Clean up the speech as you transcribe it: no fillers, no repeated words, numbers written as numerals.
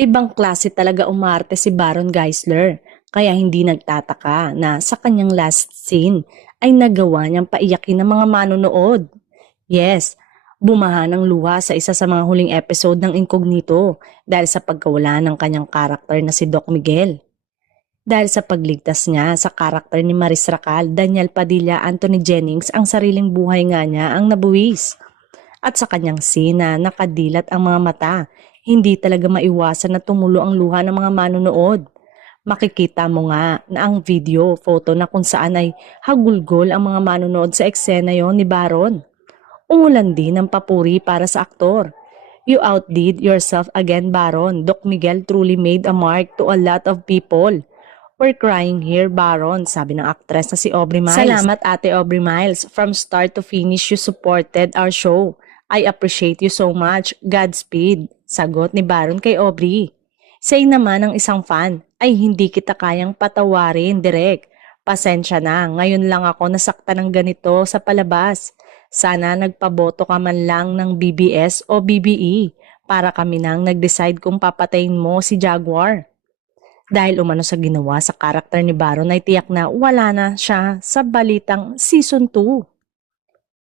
Ibang klase talaga umarte si Baron Geisler, kaya hindi nagtataka na sa kanyang last scene ay nagawa niyang paiyakin ng mga manonood. Yes, bumaha ng luha sa isa sa mga huling episode ng Incognito dahil sa pagkawala ng kanyang karakter na si Doc Miguel. Dahil sa pagligtas niya sa karakter ni Maris Racal, Daniel Padilla, Anthony Jennings, ang sariling buhay nga niya ang nabuwis. At sa kanyang sina, nakadilat ang mga mata. Hindi talaga maiwasan na tumulo ang luha ng mga manonood. Makikita mo nga na ang video, photo na kung saan ay hagulgol ang mga manonood sa eksena yon ni Baron. Umulan din ng papuri para sa aktor. You outdid yourself again, Baron. Doc Miguel truly made a mark to a lot of people. We're crying here, Baron, sabi ng aktres na si Aubrey Miles. Salamat, Ate Aubrey Miles. From start to finish, you supported our show. I appreciate you so much. Godspeed, sagot ni Baron kay Aubrey. Say naman ng isang fan, ay hindi kita kayang patawarin, direk. Pasensya na, ngayon lang ako nasakta ng ganito sa palabas. Sana nagpaboto ka man lang ng BBS o BBE para kami nang nag-decide kung papatayin mo si Jaguar. Dahil umano sa ginawa sa karakter ni Baron ay tiyak na wala na siya sa balitang season 2.